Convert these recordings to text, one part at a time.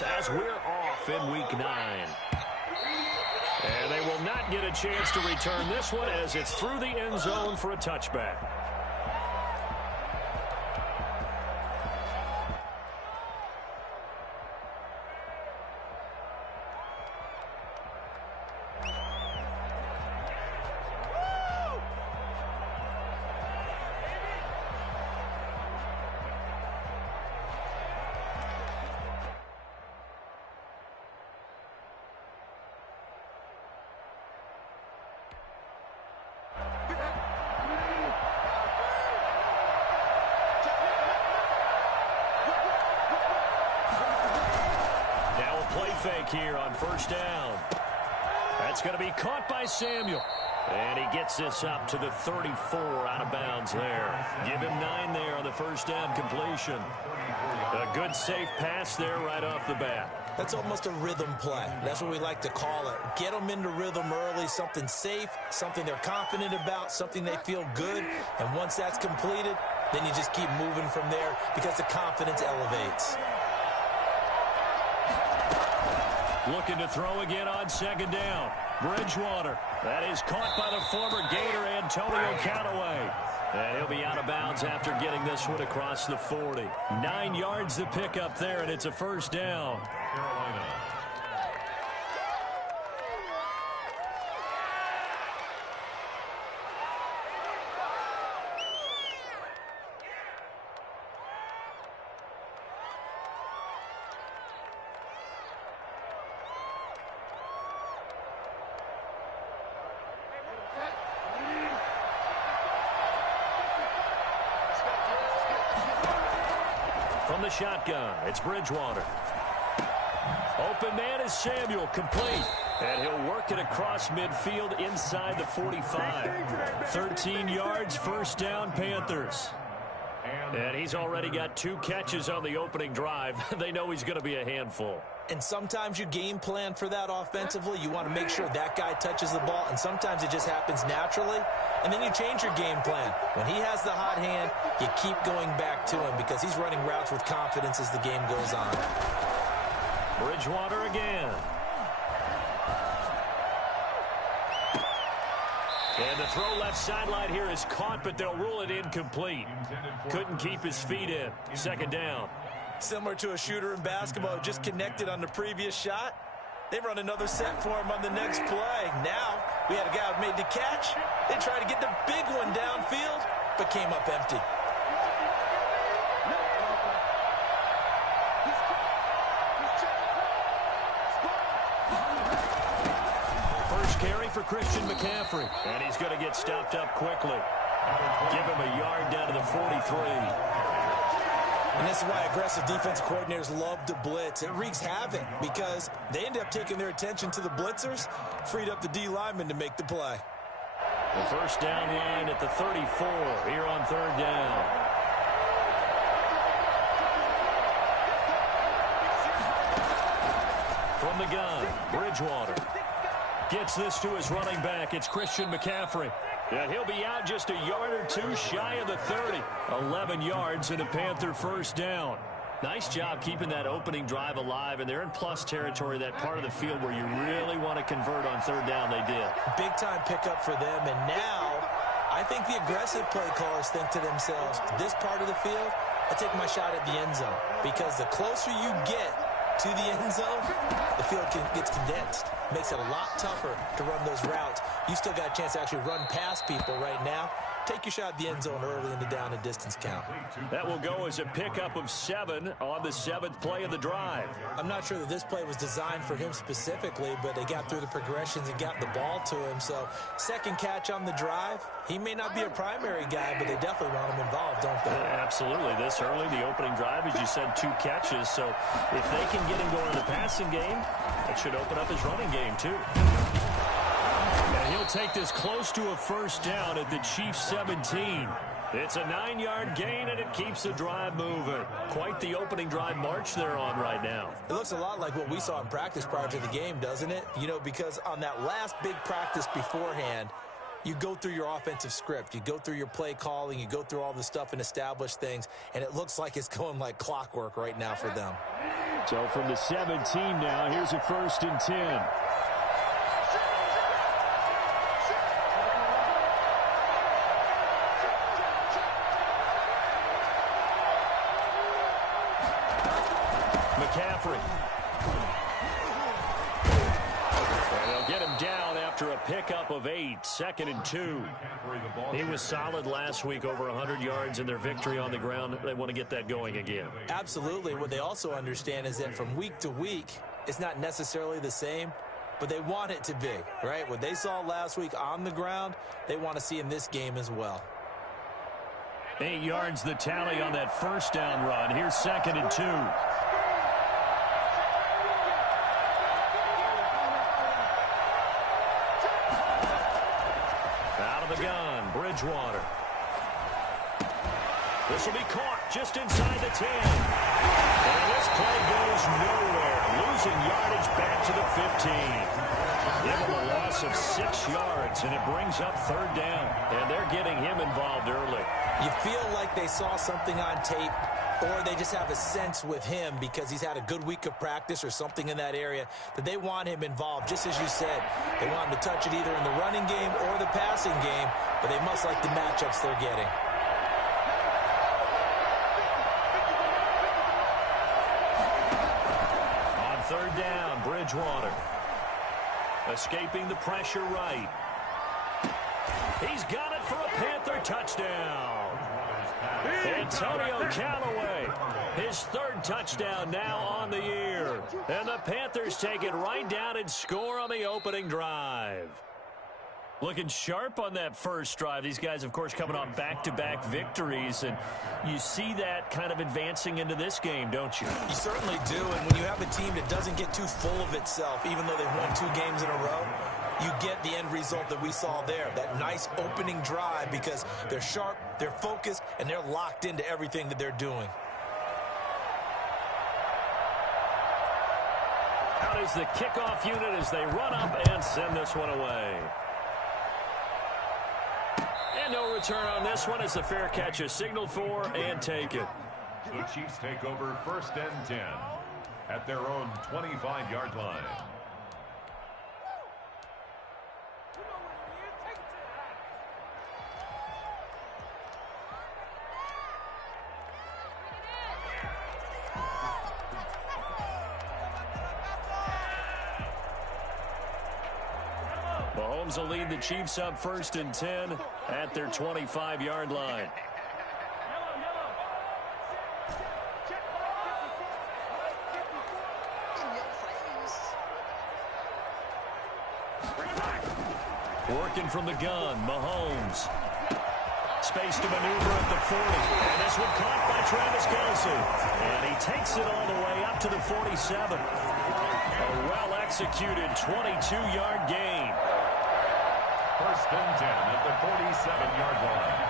us as we're off in Week 9. And they will not get a chance to return this one as it's through the end zone for a touchback. Fake here on first down. That's going to be caught by Samuel. And he gets this up to the 34 out of bounds there. Give him 9 there on the first down completion. A good safe pass there right off the bat. That's almost a rhythm play. That's what we like to call it. Get them into rhythm early, something safe, something they're confident about, something they feel good. And once that's completed, then you just keep moving from there because the confidence elevates. Looking to throw again on second down. Bridgewater. That is caught by the former Gator, Antonio Callaway. And he'll be out of bounds after getting this one across the 40. 9 yards to pick up there, and it's a first down. From the shotgun, it's Bridgewater. Open man is Samuel, complete. And he'll work it across midfield inside the 45. 13 yards, first down, Panthers. And he's already got 2 catches on the opening drive. They know he's going to be a handful. And sometimes you game plan for that offensively. You want to make sure that guy touches the ball, and sometimes it just happens naturally. And then you change your game plan. When he has the hot hand, you keep going back to him because he's running routes with confidence as the game goes on. Bridgewater again. And the throw left sideline here is caught, but they'll rule it incomplete. Couldn't keep his feet in. Second down. Similar to a shooter in basketball who just connected on the previous shot. They run another set for him on the next play. Now, we had a guy who made the catch. They tried to get the big one downfield, but came up empty. First carry for Christian McCaffrey. And he's going to get stopped up quickly. Give him a yard down to the 43. And this is why aggressive defensive coordinators love to blitz. It wreaks havoc because they end up taking their attention to the blitzers, freed up the D lineman to make the play. The first down line at the 34 here on third down. From the gun, Bridgewater gets this to his running back. It's Christian McCaffrey. And he'll be out just a yard or 2 shy of the 30. 11 yards and a Panther first down. Nice job keeping that opening drive alive, and they're in plus territory, that part of the field where you really want to convert on third down. They did. Big time pickup for them, and now I think the aggressive play callers think to themselves, this part of the field, I take my shot at the end zone, because the closer you get to the end zone, the field gets condensed. Makes it a lot tougher to run those routes. You still got a chance to actually run past people right now. Take your shot at the end zone early in the down and distance count. That will go as a pickup of 7 on the 7th play of the drive. I'm not sure that this play was designed for him specifically, but they got through the progressions and got the ball to him. So, second catch on the drive. He may not be a primary guy, but they definitely want him involved, don't they? Yeah, absolutely. This early, the opening drive, as you said, 2 catches. So, if they can get him going in the passing game, that should open up his running game, too. And he'll take this close to a first down at the Chiefs' 17. It's a 9-yard gain, and it keeps the drive moving. Quite the opening drive march they're on right now. It looks a lot like what we saw in practice prior to the game, doesn't it? You know, because on that last big practice beforehand, you go through your offensive script. You go through your play calling. You go through all the stuff and establish things, and it looks like it's going like clockwork right now for them. So from the 17 now, here's a 1st and 10. McCaffrey. And they'll get him down after a pickup of 8, 2nd and 2. He was solid last week, over 100 yards in their victory on the ground. They want to get that going again. Absolutely. What they also understand is that from week to week, it's not necessarily the same, but they want it to be, right? What they saw last week on the ground, they want to see in this game as well. 8 yards the tally on that first down run. Here's 2nd and 2. Out of the gun, Bridgewater. This will be caught just inside the 10. And this play goes nowhere. Losing yardage back to the 15. Give him a loss of 6 yards, and it brings up 3rd down. And they're getting him involved early. You feel like they saw something on tape, or they just have a sense with him because he's had a good week of practice or something in that area that they want him involved. Just as you said, they want him to touch it either in the running game or the passing game, but they must like the matchups they're getting. On 3rd down, Bridgewater. Escaping the pressure right. He's got it for a Panther touchdown. Antonio Callaway, his 3rd touchdown now on the year. And the Panthers take it right down and score on the opening drive. Looking sharp on that first drive. These guys, of course, coming off back-to-back victories, and you see that kind of advancing into this game, don't you? You certainly do, and when you have a team that doesn't get too full of itself, even though they've won 2 games in a row, you get the end result that we saw there, that nice opening drive, because they're sharp, they're focused, and they're locked into everything that they're doing. Out is the kickoff unit as they run up and send this one away. And no return on this one as the fair catch is signaled for and taken. The Chiefs take over 1st and 10 at their own 25-yard line. Mahomes will lead the Chiefs up 1st and 10 at their 25-yard line. Working from the gun, Mahomes. Space to maneuver at the 40. And this one caught by Travis Kelce. And he takes it all the way up to the 47. A well-executed 22-yard gain. 1st and 10 at the 47-yard line.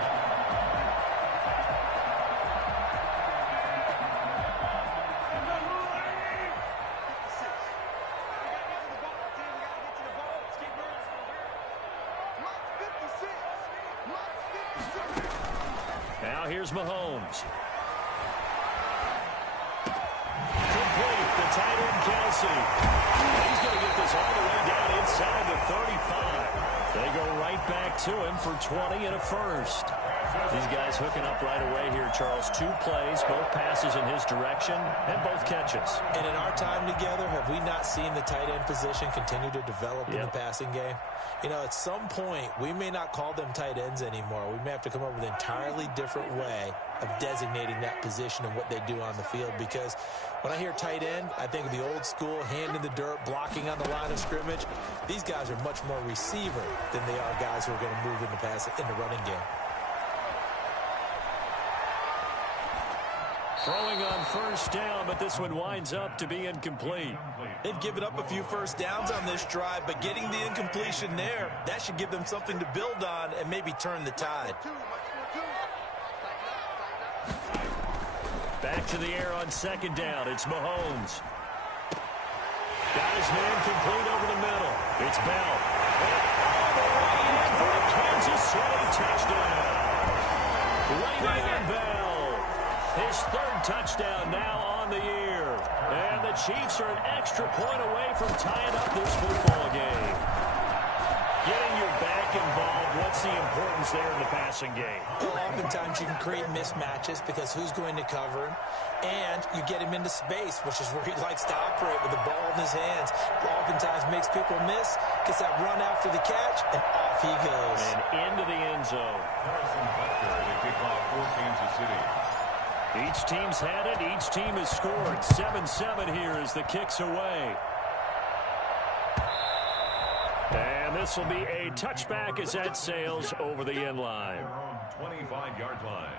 Now here's Mahomes. Complete, the tight end Kelce. He's going to get this all the way down inside the 35. They go right back to him for 20 and a 1st. These guys hooking up right away here, Charles. 2 plays, both passes in his direction, and both catches. And in our time together, have we not seen the tight end position continue to develop in the passing game? You know, at some point, we may not call them tight ends anymore. We may have to come up with an entirely different way of designating that position and what they do on the field, because when I hear tight end, I think of the old school, hand in the dirt, blocking on the line of scrimmage. These guys are much more receiver than they are guys who are going to move in the running game. Throwing on 1st down, but this one winds up to be incomplete. They've given up a few 1st downs on this drive, but getting the incompletion there, that should give them something to build on and maybe turn the tide. Back to the air on 2nd down. It's Mahomes. Got his man complete over the middle. It's Bell. And all the way in for a Kansas City touchdown. Le'Veon Bell, his third touchdown now on the year. And the Chiefs are an extra point away from tying up this football game. Getting your back involved, what's the importance there in the passing game? Well, oftentimes you can create mismatches because who's going to cover him, and you get him into space, which is where he likes to operate with the ball in his hands. Oftentimes makes people miss, gets that run after the catch, and off he goes. And into the end zone. Harrison Butker to kick off for Kansas City. Each team's had it. Each team has scored. 7-7 here as the kick's away. And this will be a touchback as that sails over the end line. Their own 25-yard line.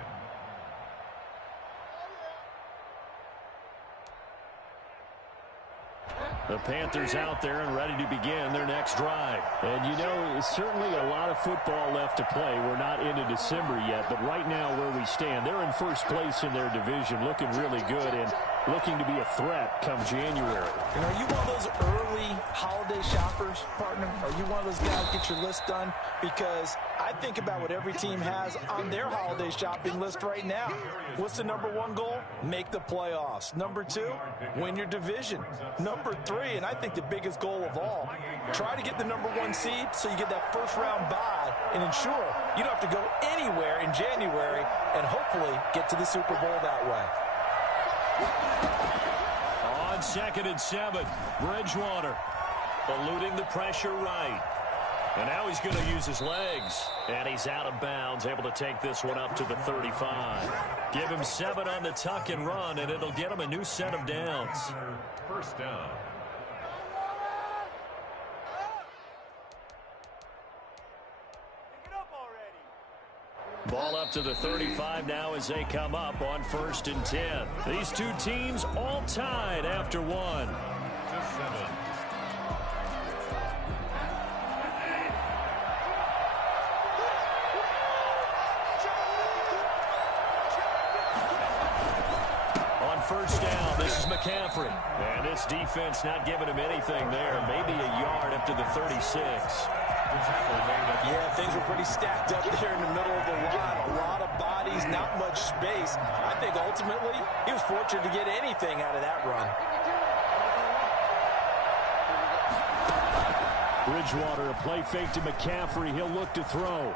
The Panthers out there and ready to begin their next drive. And you know, certainly a lot of football left to play. We're not into December yet, but right now where we stand, they're in first place in their division, looking really good and looking to be a threat come January. And are you one of those early holiday shoppers, partner? Are you one of those guys get your list done? Because I think about what every team has on their holiday shopping list right now. What's the number one goal? Make the playoffs. Number two, win your division. Number three, and I think the biggest goal of all, try to get the number one seed so you get that first round bye and ensure you don't have to go anywhere in January and hopefully get to the Super Bowl that way. On 2nd and 7, Bridgewater eluding the pressure right. And now he's going to use his legs. And he's out of bounds, able to take this one up to the 35. Give him 7 on the tuck and run, and it'll get him a new set of downs. First down. Ball up to the 35 now as they come up on 1st and 10. These two teams all tied after one. To 7. On 1st down, this is McCaffrey. And this defense not giving him anything there. Maybe a yard up to the 36. Yeah, things were pretty stacked up there in the middle of the line. A lot of bodies, not much space. I think ultimately he was fortunate to get anything out of that run. Bridgewater, a play fake to McCaffrey. He'll look to throw.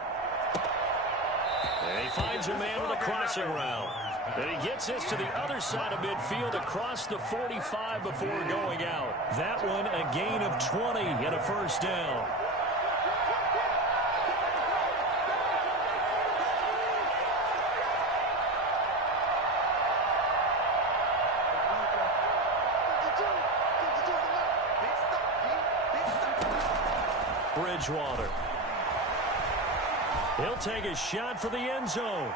And he finds a man with a crossing route. And he gets this to the other side of midfield across the 45 before going out. That one a gain of 20 and a first down. Bridgewater. He'll take a shot for the end zone.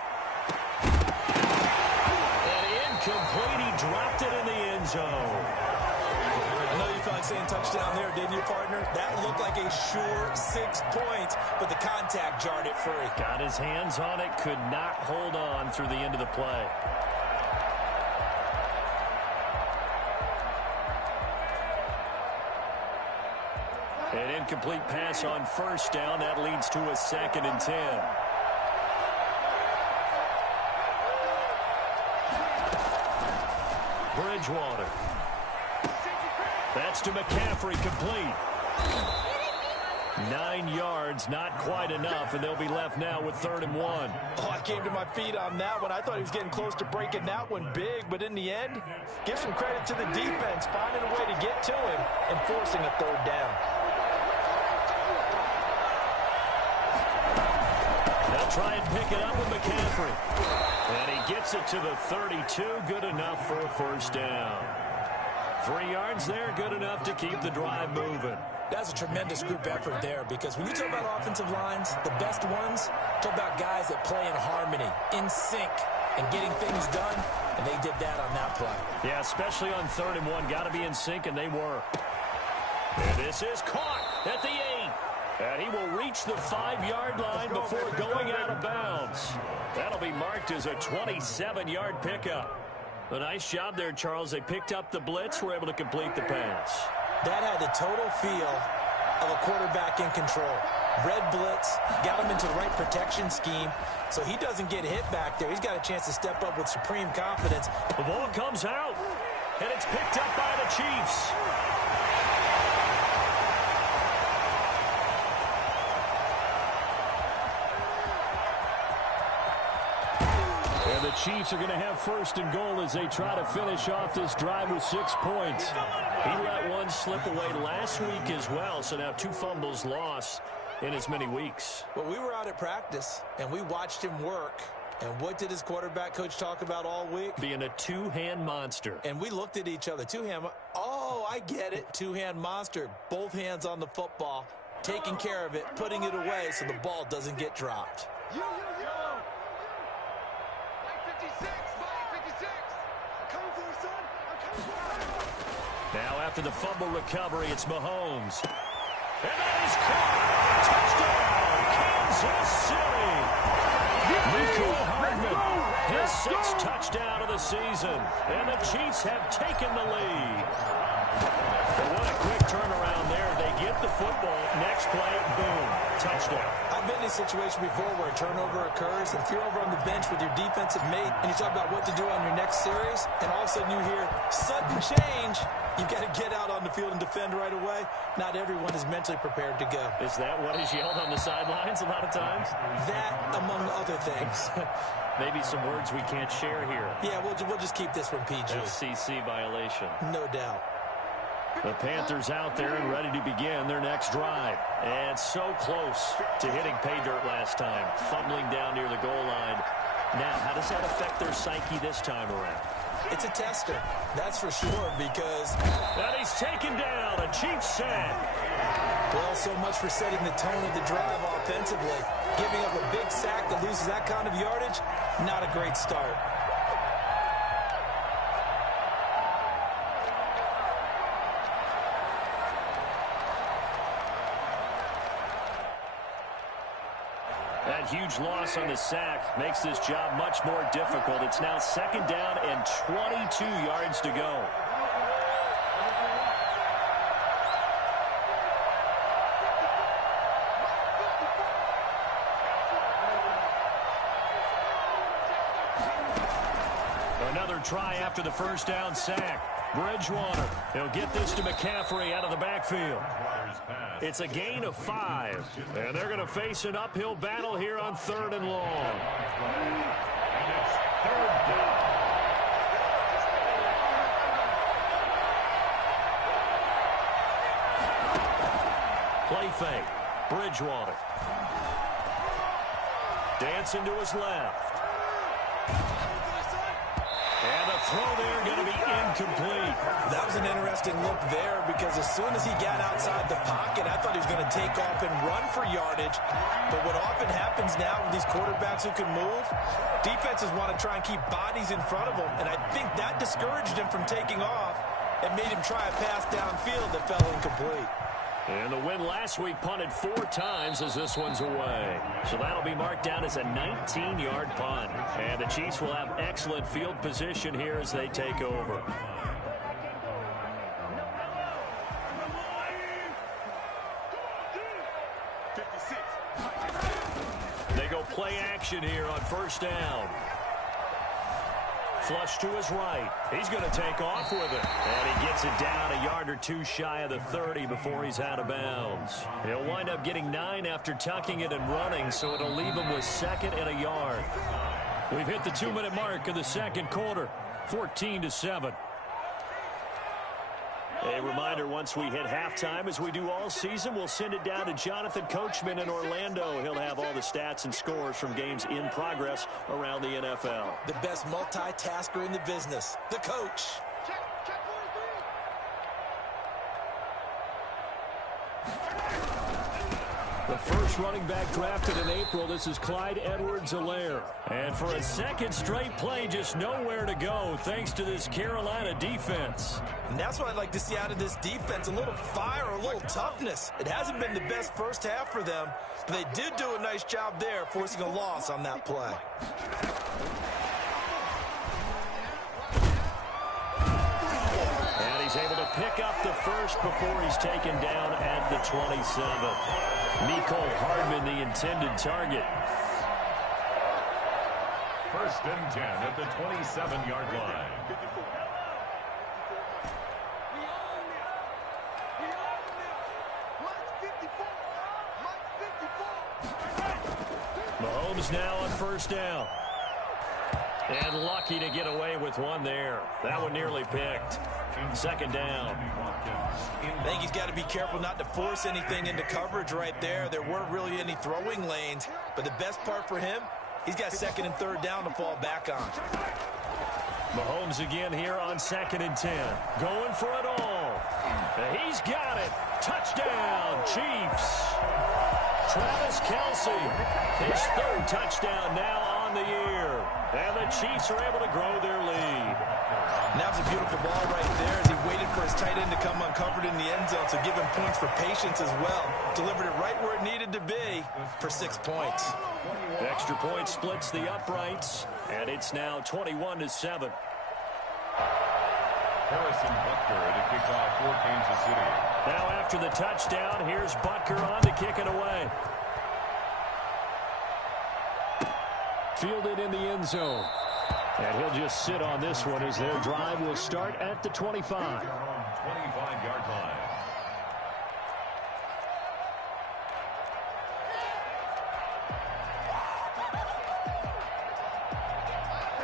And incomplete. He dropped it in the end zone. I know you felt like saying touchdown there, didn't you, partner? That looked like a sure 6 points, but the contact jarred it free. Got his hands on it, could not hold on through the end of the play. An incomplete pass on 1st down. That leads to a 2nd and 10. Bridgewater. That's to McCaffrey, complete. 9 yards, not quite enough, and they'll be left now with 3rd and 1. Oh, I came to my feet on that one. I thought he was getting close to breaking that one big, but in the end, give some credit to the defense, finding a way to get to him and forcing a 3rd down. They'll try and pick it up with McCaffrey. And he gets it to the 32, good enough for a first down. 3 yards there, good enough to keep the drive moving. That's a tremendous group effort there, because when you talk about offensive lines, the best ones, talk about guys that play in harmony, in sync, and getting things done, and they did that on that play. Yeah, especially on 3rd and 1. Got to be in sync, and they were. And this is caught at the 8. And he will reach the 5-yard line before going out of bounds. That'll be marked as a 27-yard pickup. A nice job there, Charles. They picked up the blitz, were able to complete the pass. That had the total feel of a quarterback in control. Red blitz, got him into the right protection scheme, so he doesn't get hit back there. He's got a chance to step up with supreme confidence. The ball comes out, and it's picked up by the Chiefs. And the Chiefs are going to have first and goal as they try to finish off this drive with 6 points. He let one slip away last week as well, so now 2 fumbles lost in as many weeks. Well, we were out at practice, and we watched him work. And what did his quarterback coach talk about all week? Being a two-hand monster. And we looked at each other. Two-hand, oh, I get it. Two-hand monster. Both hands on the football, taking care of it, putting it away so the ball doesn't get dropped. Now after the fumble recovery, it's Mahomes. And that is caught. Touchdown, Kansas City. Nico Hardman, his 6th touchdown of the season. And the Chiefs have taken the lead. But what a quick turnaround there. They get the football. Next play, boom, touchdown. I've been in a situation before where a turnover occurs, and if you're over on the bench with your defensive mate and you talk about what to do on your next series, and all of a sudden you hear sudden change, you've got to get out on the field and defend right away. Not everyone is mentally prepared to go. Is that what is yelled on the sidelines a lot of times? That, among other things. Maybe some words we can't share here. Yeah, we'll just keep this one PG. FCC violation. No doubt. The Panthers out there and ready to begin their next drive. And so close to hitting pay dirt last time. Fumbling down near the goal line. Now, how does that affect their psyche this time around? It's a tester, that's for sure, because... And he's taken down, a Chiefs sack. Well, so much for setting the tone of the drive offensively. Giving up a big sack that loses that kind of yardage, not a great start. That huge loss on the sack makes this job much more difficult. It's now 2nd down and 22 yards to go. Another try after the first down sack. Bridgewater, he'll get this to McCaffrey out of the backfield. It's a gain of 5, and they're going to face an uphill battle here on 3rd and long. And it's 3rd down. Play fake, Bridgewater. Dancing to his left. And the throw there going to be incomplete. That was an interesting look there because as soon as he got outside the pocket, I thought he was going to take off and run for yardage. But what often happens now with these quarterbacks who can move, defenses want to try and keep bodies in front of them. And I think that discouraged him from taking off and made him try a pass downfield that fell incomplete. And the win last week punted 4 times as this one's away. So that'll be marked down as a 19-yard punt. And the Chiefs will have excellent field position here as they take over. They go play action here on 1st down. Flush to his right. He's going to take off with it. And he gets it down a yard or 2 shy of the 30 before he's out of bounds. He'll wind up getting 9 after tucking it and running, so it'll leave him with 2nd and a yard. We've hit the 2-minute mark of the 2nd quarter. 14-7. A reminder, once we hit halftime, as we do all season, we'll send it down to Jonathan Coachman in Orlando. He'll have all the stats and scores from games in progress around the NFL. The best multitasker in the business, the coach. The first running back drafted in April, this is Clyde Edwards-Helaire. And for a 2nd straight play, just nowhere to go thanks to this Carolina defense. And that's what I'd like to see out of this defense, a little fire, a little toughness. It hasn't been the best first half for them, but they did do a nice job there, forcing a loss on that play. And he's able to pick up the 1st first before he's taken down at the 27. Mecole Hardman, the intended target. First and 10 at the 27-yard line. Mahomes now on first down. And lucky to get away with one there. That one nearly picked. Second down. I think he's got to be careful not to force anything into coverage right there. There weren't really any throwing lanes. But the best part for him, he's got second and third down to fall back on. Mahomes again here on second and 10. Going for it all. He's got it. Touchdown, Chiefs. Travis Kelce, his third touchdown now on the year. And the Chiefs are able to grow their lead. And that was a beautiful ball right there as he waited for his tight end to come uncovered in the end zone, so give him points for patience as well. Delivered it right where it needed to be for 6 points. The extra point splits the uprights, and it's now 21-7. Harrison Butker to kick off for Kansas City. Now after the touchdown, here's Butker on to kick it away. Fielded in the end zone. And he'll just sit on this one as their drive will start at the 25. 25-yard line.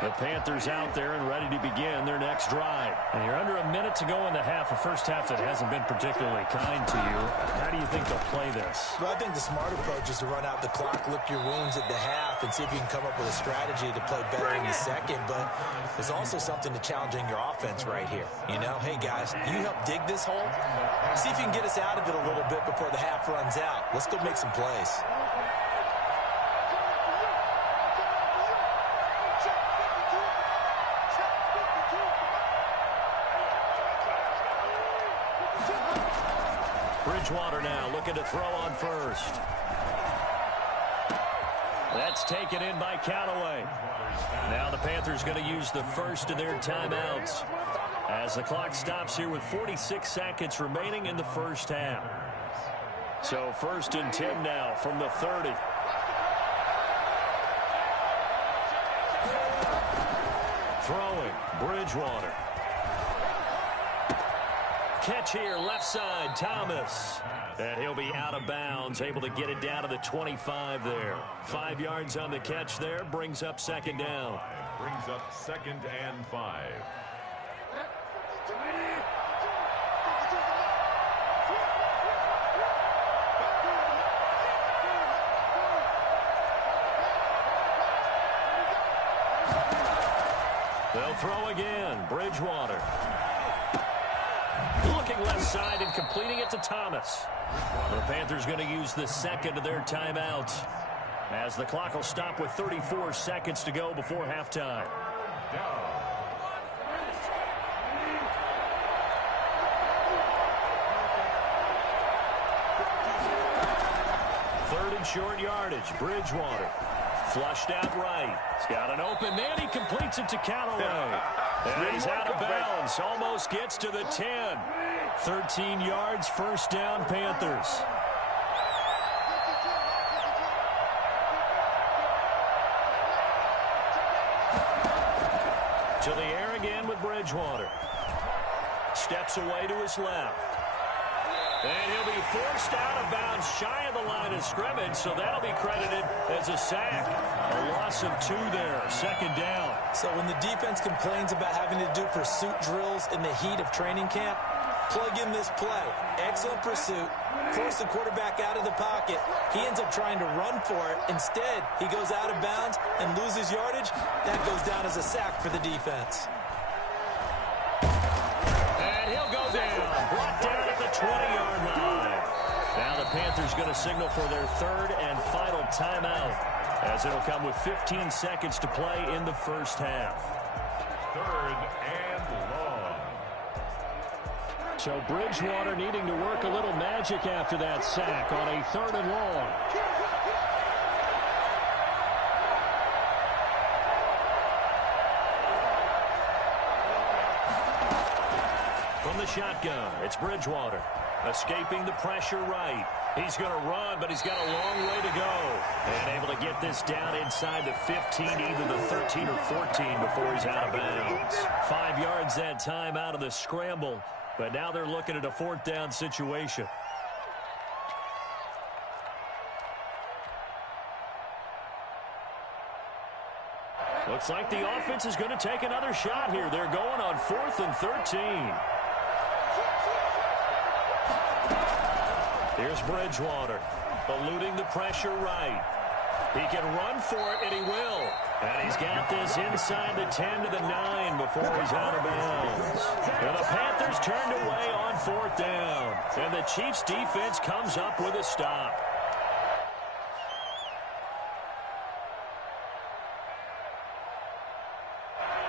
The Panthers out there and ready to begin their next drive. And you're under a minute to go in the half, a first half that hasn't been particularly kind to you. How do you think they'll play this? Well, I think the smart approach is to run out the clock, lick your wounds at the half, and see if you can come up with a strategy to play better in the second. But there's also something to challenging your offense right here. You know, hey, guys, you help dig this hole. See if you can get us out of it a little bit before the half runs out. Let's go make some plays. Bridgewater now looking to throw on first. That's taken in by Callaway. Now the Panthers going to use the first of their timeouts as the clock stops here with 46 seconds remaining in the first half. So first and 10 now from the 30. Throwing, Bridgewater. Catch here, left side, Thomas. And he'll be out of bounds, able to get it down to the 25 there. 5 yards on the catch there, brings up second down. Brings up second and 5. They'll throw again, Bridgewater. Looking left side and completing it to Thomas. The Panthers going to use the second of their timeout as the clock will stop with 34 seconds to go before halftime. Third and short yardage, Bridgewater. Flushed out right. He's got an open man. He completes it to Callaway. And he's out of bounds. Almost gets to the 10. 13 yards, first down, Panthers. To the air again with Bridgewater. Steps away to his left. And he'll be forced out of bounds shy of the line of scrimmage, so that'll be credited as a sack. A loss of 2 there, second down. So when the defense complains about having to do pursuit drills in the heat of training camp, plug in this play. Excellent pursuit. Force the quarterback out of the pocket. He ends up trying to run for it. Instead, he goes out of bounds and loses yardage. That goes down as a sack for the defense. And he'll go down. Brought down at the 20-yard line. Now the Panthers going to signal for their third and final timeout, as it'll come with 15 seconds to play in the first half. Third and long. So Bridgewater needing to work a little magic after that sack on a third and long. From from the shotgun. It's Bridgewater. Escaping the pressure right. He's going to run, but he's got a long way to go. And able to get this down inside the 15, either the 13 or 14 before he's out of bounds. 5 yards that time out of the scramble, but now they're looking at a 4th down situation. Looks like the offense is going to take another shot here. They're going on 4th and 13. Here's Bridgewater, eluding the pressure right. He can run for it, and he will. And he's got this inside the 10 to the 9 before he's out of bounds. And the Panthers turned away on 4th down. And the Chiefs' defense comes up with a stop.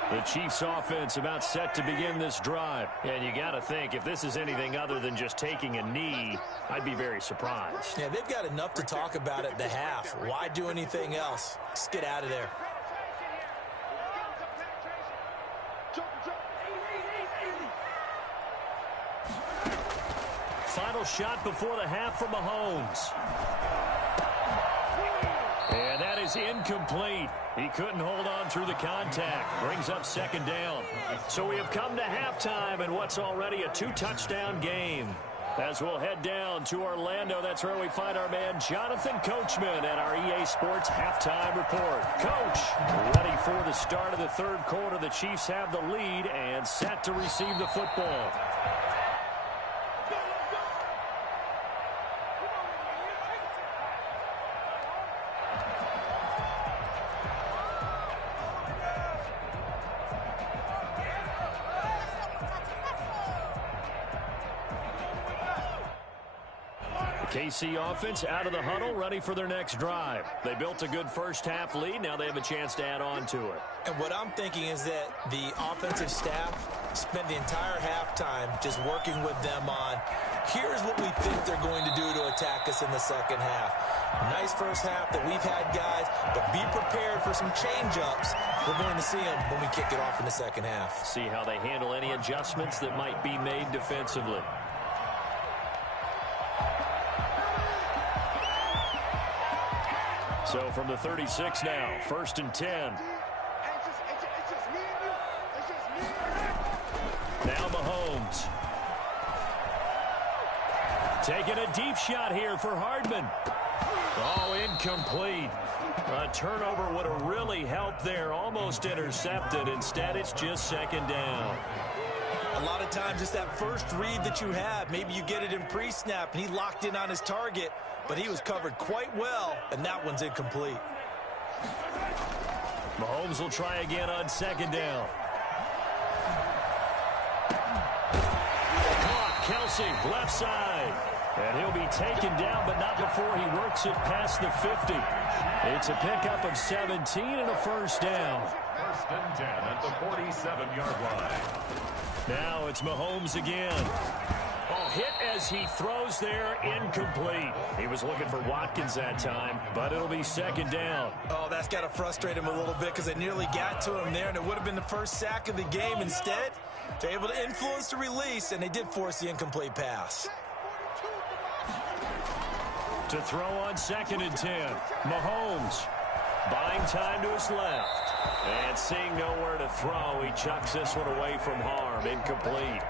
The Chiefs' offense about set to begin this drive. And you got to think, if this is anything other than just taking a knee, I'd be very surprised. Yeah, they've got enough to talk about at the half. Why do anything else? Just get out of there. Final shot before the half from Mahomes. And that is incomplete. He couldn't hold on through the contact. Brings up 2nd down. So we have come to halftime in what's already a 2-touchdown game. As we'll head down to Orlando, that's where we find our man Jonathan Coachman at our EA Sports Halftime Report. Coach, ready for the start of the 3rd quarter. The Chiefs have the lead and set to receive the football. KC offense out of the huddle, ready for their next drive. They built a good first-half lead. Now they have a chance to add on to it. And what I'm thinking is that the offensive staff spent the entire halftime just working with them on, here's what we think they're going to do to attack us in the 2nd half. Nice first half that we've had, guys, but be prepared for some change-ups. We're going to see them when we kick it off in the 2nd half. See how they handle any adjustments that might be made defensively. So from the 36 now, 1st and 10. Now Mahomes. Taking a deep shot here for Hardman. Oh, incomplete. A turnover would have really helped there. Almost intercepted. Instead, it's just 2nd down. A lot of times it's that first read that you have. Maybe you get it in pre-snap, and he locked in on his target, but he was covered quite well, and that one's incomplete. Mahomes will try again on 2nd down. Caught, Kelsey, left side. And he'll be taken down, but not before he works it past the 50. It's a pickup of 17 and a 1st down. 1st and 10 at the 47-yard line. Now it's Mahomes again. Oh, hit as he throws there, incomplete. He was looking for Watkins that time, but it'll be 2nd down. Oh, that's got to frustrate him a little bit because they nearly got to him there, and it would have been the first sack of the game. Instead, they're able to influence the release, and they did force the incomplete pass. To throw on 2nd and 10. Mahomes buying time to his left. And seeing nowhere to throw, he chucks this one away from harm. Incomplete.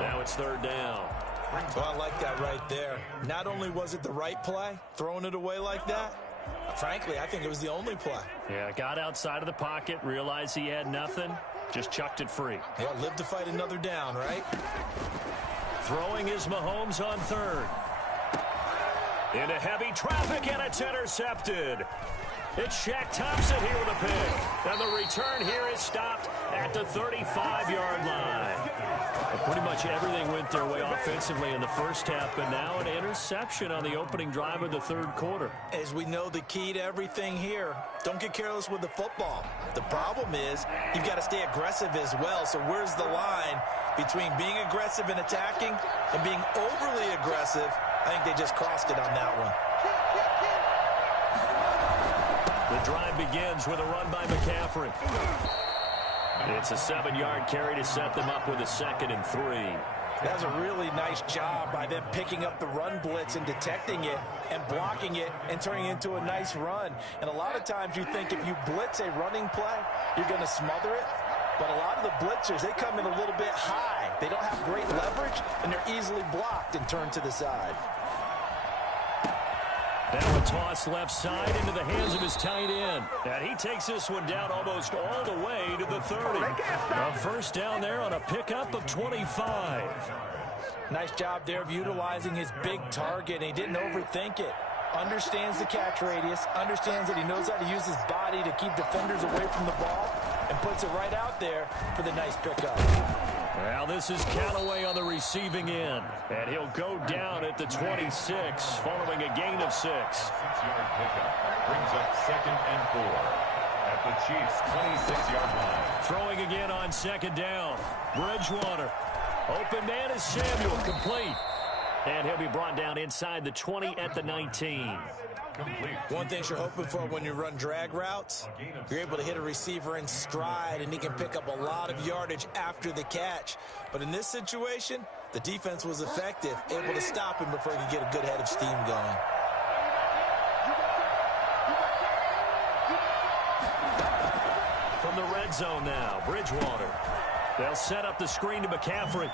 Now it's 3rd down. Well, I like that right there. Not only was it the right play, throwing it away like that, frankly, I think it was the only play. Yeah, got outside of the pocket, realized he had nothing, just chucked it free. Yeah, live to fight another down, right? Throwing is Mahomes on 3rd. Into heavy traffic, and it's intercepted. It's Shaq Thompson here with a pick. And the return here is stopped at the 35-yard line. Well, pretty much everything went their way offensively in the first half, but now an interception on the opening drive of the 3rd quarter. As we know, the key to everything here, don't get careless with the football. The problem is you've got to stay aggressive as well. So where's the line between being aggressive and attacking and being overly aggressive? I think they just crossed it on that one. The drive begins with a run by McCaffrey. It's a 7-yard carry to set them up with a 2nd and 3. That's a really nice job by them picking up the run blitz and detecting it and blocking it and turning it into a nice run. And a lot of times you think if you blitz a running play, you're going to smother it. But a lot of the blitzers, they come in a little bit high. They don't have great leverage, and they're easily blocked and turned to the side. Now a toss left side into the hands of his tight end. And he takes this one down almost all the way to the 30. A first down there on a pickup of 25. Nice job there of utilizing his big target. He didn't overthink it. Understands the catch radius, understands that he knows how to use his body to keep defenders away from the ball, and puts it right out there for the nice pickup. Well, this is Callaway on the receiving end, and he'll go down at the 26 following a gain of 6. 6-yard pickup brings up 2nd and 4 at the Chiefs' 26-yard line. Throwing again on 2nd down. Bridgewater. Open man is Samuel, complete. And he'll be brought down inside the 20 at the 19. Complete. One thing you're hoping for when you run drag routes, you're able to hit a receiver in stride, and he can pick up a lot of yardage after the catch. But in this situation, the defense was effective, able to stop him before he could get a good head of steam going. From the red zone now, Bridgewater. They'll set up the screen to McCaffrey.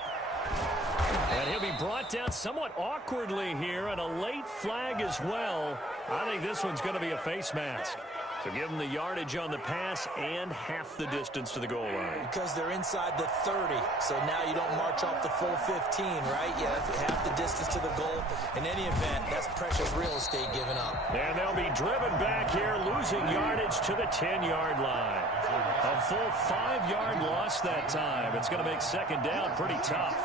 And he'll be brought down somewhat awkwardly here, and a late flag as well. I think this one's going to be a face mask. So give them the yardage on the pass and half the distance to the goal line. Because they're inside the 30, so now you don't march off the full 15, right? You have half the distance to the goal. In any event, that's precious real estate given up. And they'll be driven back here, losing yardage to the 10-yard line. A full 5-yard loss that time. It's going to make 2nd down pretty tough.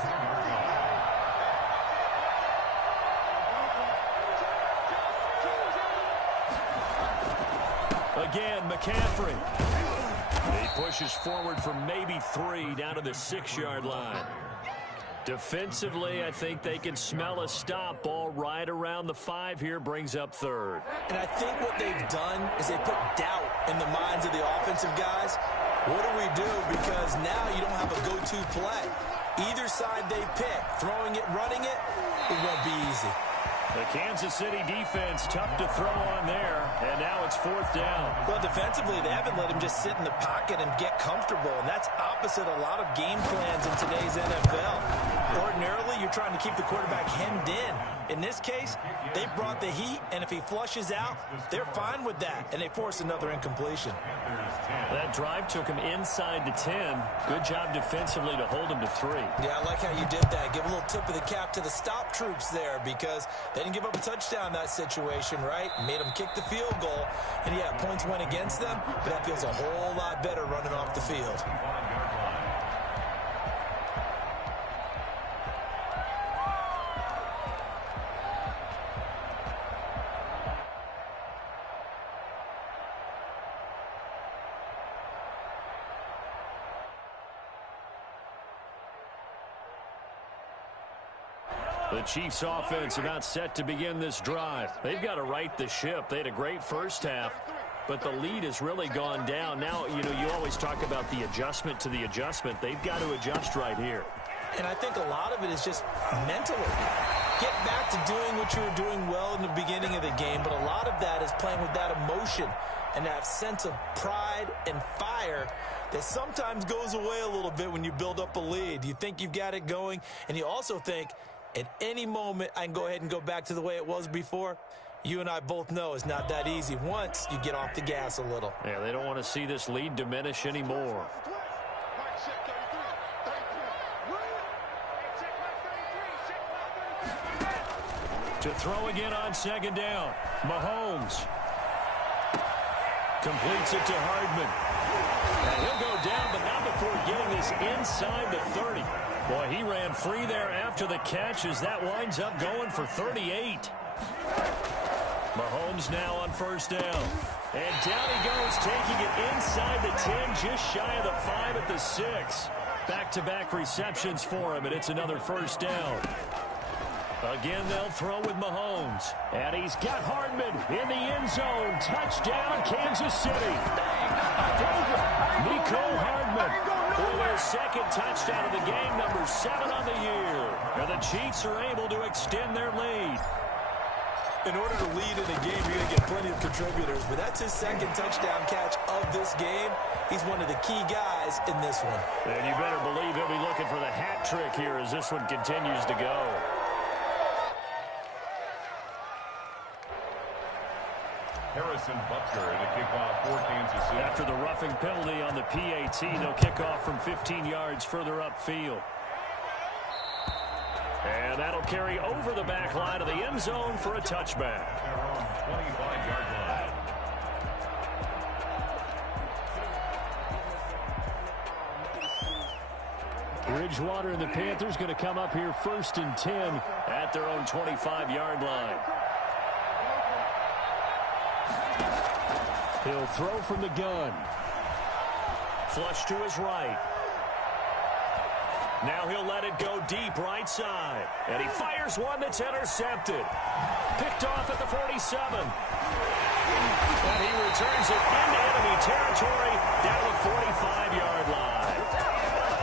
Again, McCaffrey. He pushes forward for maybe 3 down to the 6-yard line. Defensively, I think they can smell a stop. Ball right around the 5 here, brings up 3rd. And I think what they've done is they put doubt in the minds of the offensive guys. What do we do? Because now you don't have a go-to play. Either side they pick, throwing it, running it, it won't be easy. The Kansas City defense, tough to throw on there, and now it's 4th down. Well, defensively, they haven't let him just sit in the pocket and get comfortable, and that's opposite a lot of game plans in today's NFL. Ordinarily, you're trying to keep the quarterback hemmed in. In this case, they brought the heat, and if he flushes out, they're fine with that, and they force another incompletion. That drive took him inside the 10. Good job defensively to hold him to 3. Yeah, I like how you did that. Give a little tip of the cap to the stop troops there, because they didn't give up a touchdown in that situation, right? Made them kick the field goal. And, yeah, points went against them, but that feels a whole lot better running off the field. The Chiefs offense about set to begin this drive. They've got to right the ship. They had a great first half, but the lead has really gone down. Now, you always talk about the adjustment to the adjustment. They've got to adjust right here. And I think a lot of it is just mentally. Get back to doing what you were doing well in the beginning of the game, but a lot of that is playing with that emotion and that sense of pride and fire that sometimes goes away a little bit when you build up a lead. You think you've got it going, and you also think, at any moment, I can go ahead and go back to the way it was before. You and I both know it's not that easy once you get off the gas a little. Yeah, they don't want to see this lead diminish anymore. To throw again on 2nd down. Mahomes completes it to Hardman. And he'll go down, but not before getting this inside the 30. Boy, he ran free there after the catch as that winds up going for 38. Mahomes now on 1st down. And down he goes, taking it inside the 10, just shy of the 5 at the 6. Back-to-back receptions for him, and it's another 1st down. Again, they'll throw with Mahomes. And he's got Hardman in the end zone. Touchdown, Kansas City. Nico Hardman for their 2nd touchdown of the game, number 7 on the year. And the Chiefs are able to extend their lead. In order to lead in a game, you're going to get plenty of contributors, but that's his second touchdown catch of this game. He's one of the key guys in this one. And you better believe he'll be looking for the hat trick here as this one continues to go. Harrison Butker to kick off for Kansas City. After the roughing penalty on the PAT, they'll kick off from 15 yards further upfield. And that'll carry over the back line of the end zone for a touchback. 25-yard line. Bridgewater and the Panthers going to come up here 1st and 10 at their own 25-yard line. He'll throw from the gun. Flush to his right. Now he'll let it go deep right side. And he fires one that's intercepted. Picked off at the 47. And he returns it into enemy territory down the 45-yard line.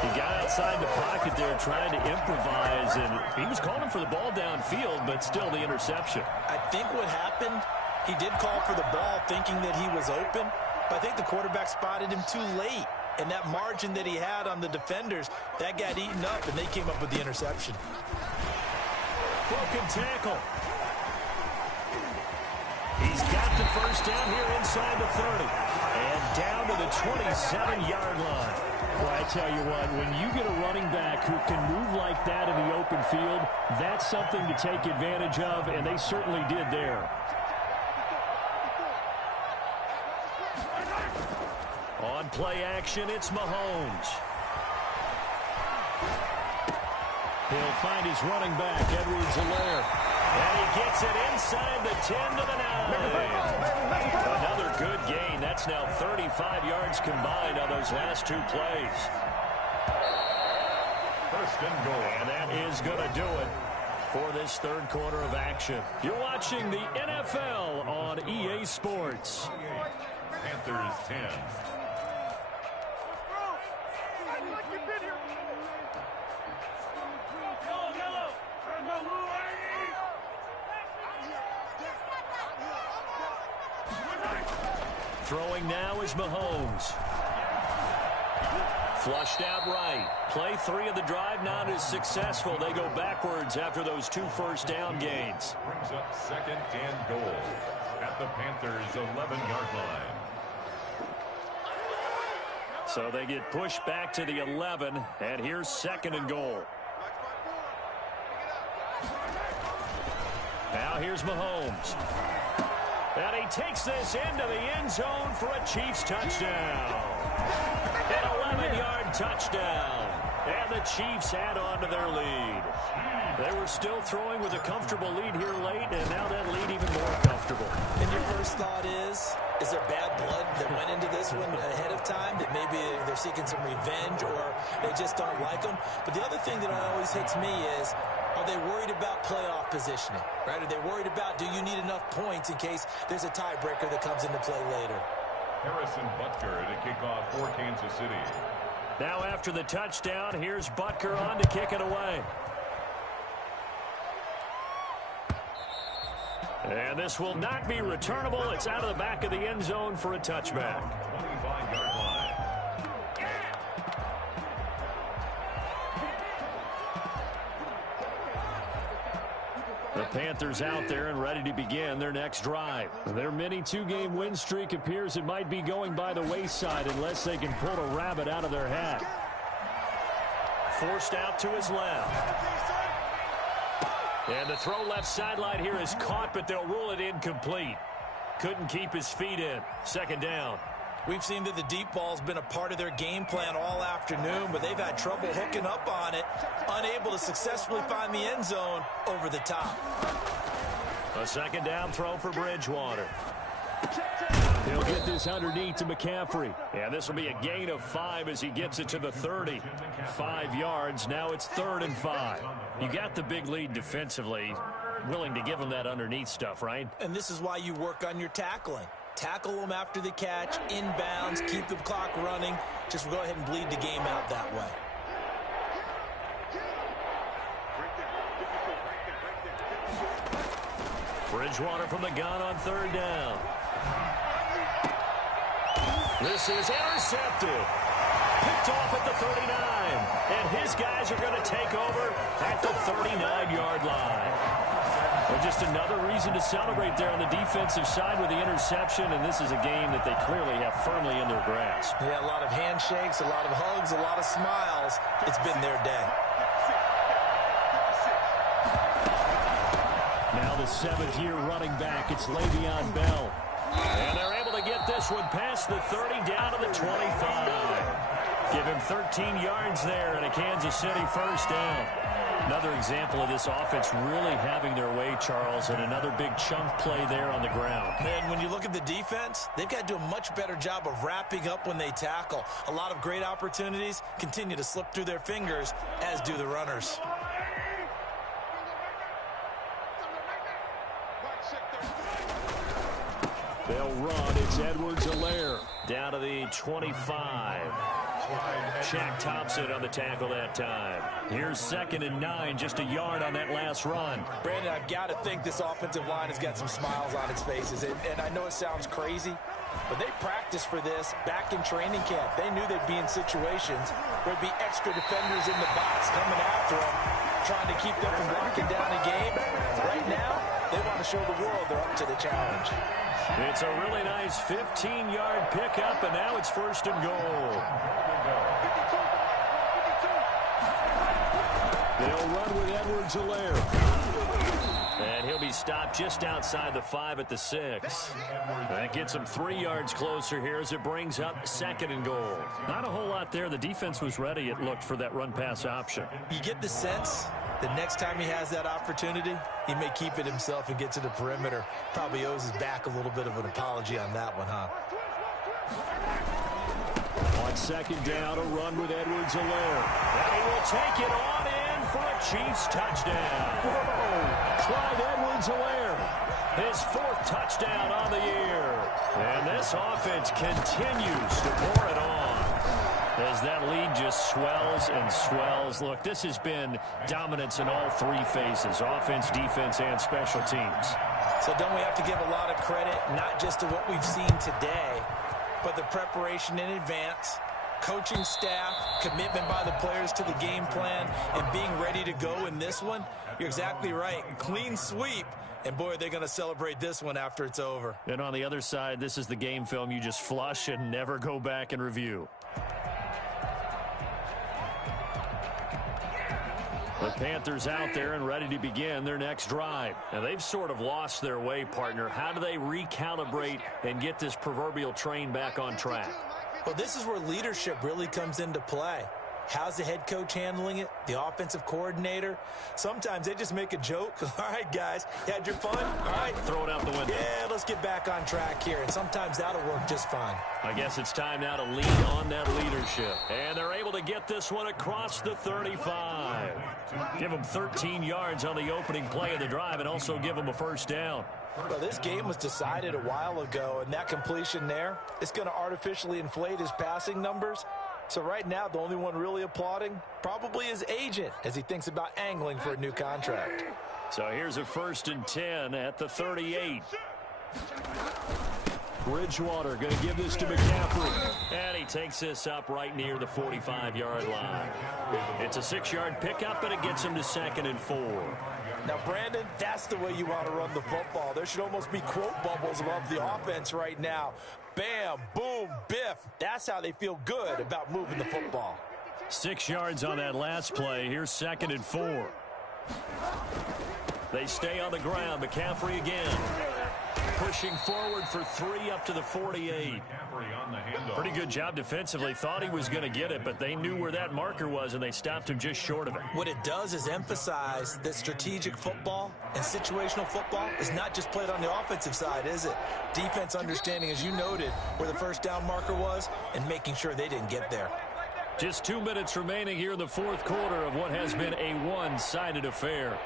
He got outside the pocket there trying to improvise, and he was calling for the ball downfield, but still the interception. I think what happened, he did call for the ball thinking that he was open, but I think the quarterback spotted him too late. And that margin that he had on the defenders, that got eaten up, and they came up with the interception. Broken tackle. He's got the first down here inside the 30. And down to the 27-yard line. Well, I tell you what, when you get a running back who can move like that in the open field, that's something to take advantage of, and they certainly did there. On play action, it's Mahomes. He'll find his running back, Edwards-Helaire. And he gets it inside the 10 to the 9. Another good gain. That's now 35 yards combined on those last two plays. 1st and goal. And that is going to do it for this third quarter of action. You're watching the NFL on EA Sports. Panthers 10. Throwing now is Mahomes. Flushed out right. Play 3 of the drive not as successful. They go backwards after those 2 first down gains. Brings up 2nd and goal at the Panthers' 11-yard line. So they get pushed back to the 11, and here's 2nd and goal. Now here's Mahomes. And he takes this into the end zone for a Chiefs touchdown. An 11-yard touchdown. And the Chiefs add on to their lead. They were still throwing with a comfortable lead here late, and now that lead even more comfortable. And your first thought is there bad blood that went into this one ahead of time, that maybe they're seeking some revenge or they just don't like them? But the other thing that always hits me is, are they worried about playoff positioning, right? Are they worried about, do you need enough points in case there's a tiebreaker that comes into play later? Harrison Butker to kick off for Kansas City. Now after the touchdown, here's Butker on to kick it away. And this will not be returnable. It's out of the back of the end zone for a touchback. 25-yard line. The Panthers out there and ready to begin their next drive. Their mini 2-game win streak appears it might be going by the wayside unless they can pull a rabbit out of their hat. Forced out to his left. And the throw left sideline here is caught, but they'll rule it incomplete. Couldn't keep his feet in. 2nd down. We've seen that the deep ball's been a part of their game plan all afternoon, but they've had trouble hooking up on it, unable to successfully find the end zone over the top. A 2nd down throw for Bridgewater. He'll get this underneath to McCaffrey. Yeah, this will be a gain of 5 as he gets it to the 30. 5 yards. Now it's 3rd and 5. You got the big lead defensively. Willing to give him that underneath stuff, right? And this is why you work on your tackling. Tackle them after the catch, inbounds, keep the clock running. Just go ahead and bleed the game out that way. Bridgewater from the gun on third down. This is intercepted. Picked off at the 39. And his guys are going to take over at the 39-yard line. Well, just another reason to celebrate there on the defensive side with the interception, and this is a game that they clearly have firmly in their grasp. Yeah, a lot of handshakes, a lot of hugs, a lot of smiles. It's been their day. Now the seventh-year running back, it's Le'Veon Bell. And they're able to get this one past the 30 down to the 25. Give him 13 yards there and a Kansas City first down. Another example of this offense really having their way, Charles, and another big chunk play there on the ground. Man, when you look at the defense, they've got to do a much better job of wrapping up when they tackle. A lot of great opportunities continue to slip through their fingers, as do the runners. They'll run. It's Edwards-Helaire. Down to the 25. Shaq Thompson on the tackle that time. Here's 2nd and 9, just a yard on that last run. Brandon, I've got to think this offensive line has got some smiles on its faces. And I know it sounds crazy, but they practiced for this back in training camp. They knew they'd be in situations where there'd be extra defenders in the box coming after them, trying to keep them from locking down a game. Right now, they want to show the world they're up to the challenge. It's a really nice 15-yard pickup, and now it's 1st and goal. They'll run with Edwards-Helaire. And he'll be stopped just outside the 5 at the 6. That gets him 3 yards closer here as it brings up 2nd and goal. Not a whole lot there. The defense was ready, it looked, for that run-pass option. You get the sense the next time he has that opportunity, he may keep it himself and get to the perimeter. Probably owes his back a little bit of an apology on that one, huh? On 2nd down, a run with Edwards-Helaire. And he will take it on in for a Chiefs touchdown. Whoa! Clyde Edwards-Helaire. His 4th touchdown on the year. And this offense continues to pour it on as that lead just swells and swells. Look, this has been dominance in all 3 phases, offense, defense, and special teams. So don't we have to give a lot of credit, not just to what we've seen today, but the preparation in advance, coaching staff, commitment by the players to the game plan, and being ready to go in this one? You're exactly right. Clean sweep. And, boy, they're going to celebrate this one after it's over. And on the other side, this is the game film you just flush and never go back and review. The Panthers out there and ready to begin their next drive. Now, they've sort of lost their way, partner. How do they recalibrate and get this proverbial train back on track? Well, this is where leadership really comes into play. How's the head coach handling it? The offensive coordinator? Sometimes they just make a joke. All right, guys, you had your fun? All right. Throw it out the window. Yeah, let's get back on track here. And sometimes that'll work just fine. I guess it's time now to lean on that leadership. And they're able to get this one across the 35. Give them 13 yards on the opening play of the drive and also give them a first down. Well, this game was decided a while ago, and that completion there is going to artificially inflate his passing numbers. So right now, the only one really applauding probably his agent as he thinks about angling for a new contract. So here's a 1st and 10 at the 38. Bridgewater going to give this to McCaffrey. And he takes this up right near the 45-yard line. It's a 6-yard pickup, and it gets him to 2nd and 4. Now, Brandon, that's the way you want to run the football. There should almost be quote bubbles above the offense right now. Bam, boom, biff. That's how they feel good about moving the football. 6 yards on that last play. Here's 2nd and 4. They stay on the ground. McCaffrey again. Pushing forward for 3 up to the 48. Pretty good job defensively. Thought he was going to get it, but they knew where that marker was, and they stopped him just short of it. What it does is emphasize that strategic football and situational football is not just played on the offensive side, is it? Defense understanding, as you noted, where the first down marker was and making sure they didn't get there. Just 2 minutes remaining here in the 4th quarter of what has been a one-sided affair.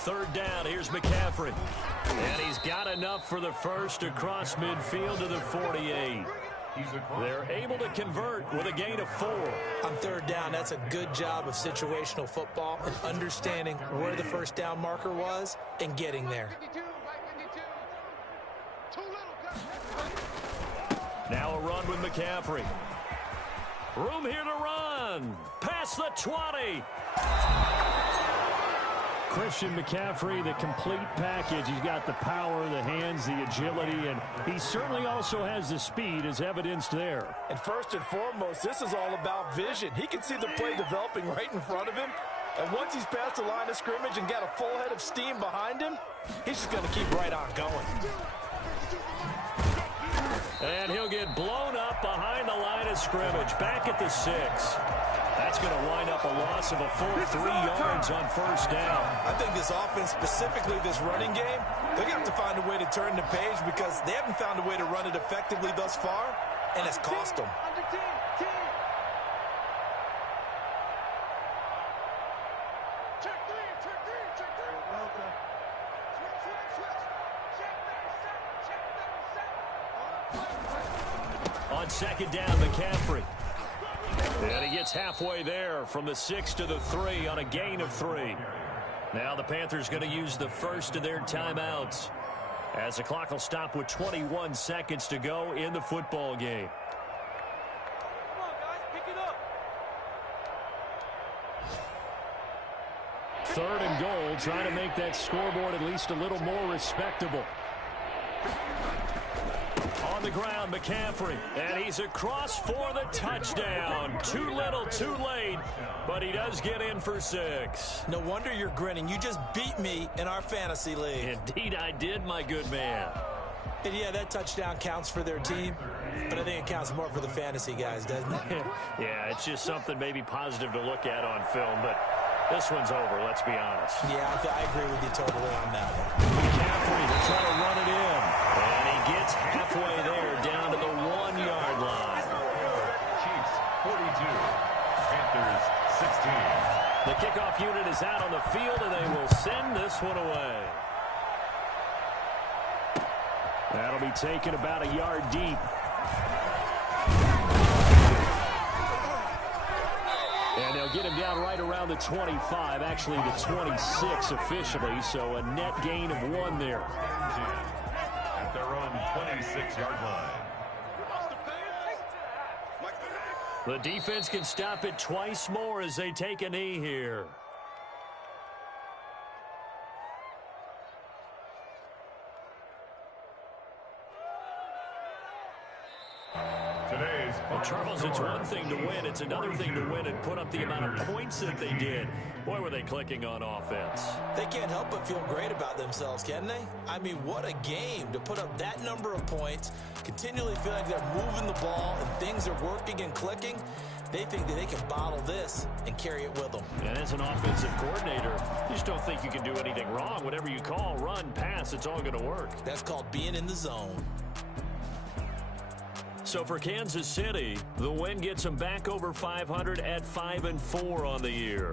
3rd down, here's McCaffrey. And he's got enough for the first across midfield to the 48. They're able to convert with a gain of 4. On third down, that's a good job of situational football and understanding where the first down marker was and getting there. Now a run with McCaffrey. Room here to run. Past the 20. Christian McCaffrey, the complete package. He's got the power, the hands, the agility, and he certainly also has the speed as evidenced there. And first and foremost, this is all about vision. He can see the play developing right in front of him. And once he's past the line of scrimmage and got a full head of steam behind him, he's just going to keep right on going. And he'll get blown up behind the line of scrimmage. Back at the 6. That's going to wind up a loss of a full 3 yards on first down. I think this offense, specifically this running game, they're going to have to find a way to turn the page because they haven't found a way to run it effectively thus far, and it's cost them. On second down, McCaffrey. And he gets halfway there from the 6 to the 3 on a gain of 3. Now the Panthers going to use the first of their timeouts as the clock will stop with 21 seconds to go in the football game. Come on, guys, pick it up. Third and goal, trying to make that scoreboard at least a little more respectable. On the ground, McCaffrey, and he's across for the touchdown. Too little, too late, but he does get in for 6. No wonder you're grinning. You just beat me in our fantasy league. Indeed I did, my good man. And yeah, that touchdown counts for their team, but I think it counts more for the fantasy guys, doesn't it? Yeah, it's just something maybe positive to look at on film, but this one's over, let's be honest. Yeah, I agree with you totally on that one. McCaffrey to try to run it in. And he gets halfway there down to the 1-yard line. Chiefs 42, Panthers 16. The kickoff unit is out on the field, and they will send this one away. That'll be taken about a yard deep. And they'll get him down right around the 25, actually the 26 officially, so a net gain of 1 there. At their own 26-yard line. The defense can stop it twice more as they take a knee here. Well, Charles, it's one thing to win. It's another thing to win and put up the amount of points that they did. Boy, were they clicking on offense. They can't help but feel great about themselves, can they? I mean, what a game to put up that number of points, continually feel like they're moving the ball and things are working and clicking. They think that they can bottle this and carry it with them. And as an offensive coordinator, you just don't think you can do anything wrong. Whatever you call, run, pass, it's all going to work. That's called being in the zone. So for Kansas City, the win gets them back over 500 at 5-4 on the year.